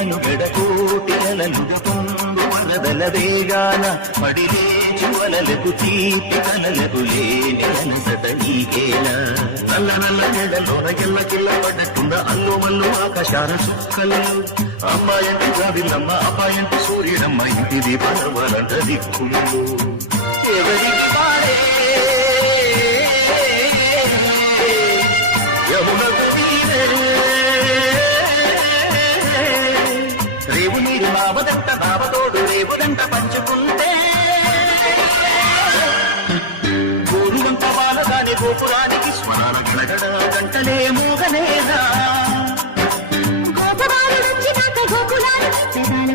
మనుగడ కోటి అలలుగ పొంగు వరదల వేగాన పడిలే జ్వలలకు తీపి కలలకు లేని నీకేలా నల్ల నల్ల నెడలోన ఎల్ల కిల్ల పడ్డట్టున్న అల్లు మల్లు ఆకాశాల చుక్కలు అమ్మాయంటి జాబిల్లమ్మ అబ్బాయంటి సూర్యుడమ్మ ఇంటిది పర్వలంట దిక్కులు. ఎవరికి రేవు నీకు నావదెంట నావతోడు రేవుదంట పంచుకుంటే? గోరువంత బాలదాని గోపురానికి స్మరాల గడగడ గంటలే మోగలేదా? గోపురాలు పెదాల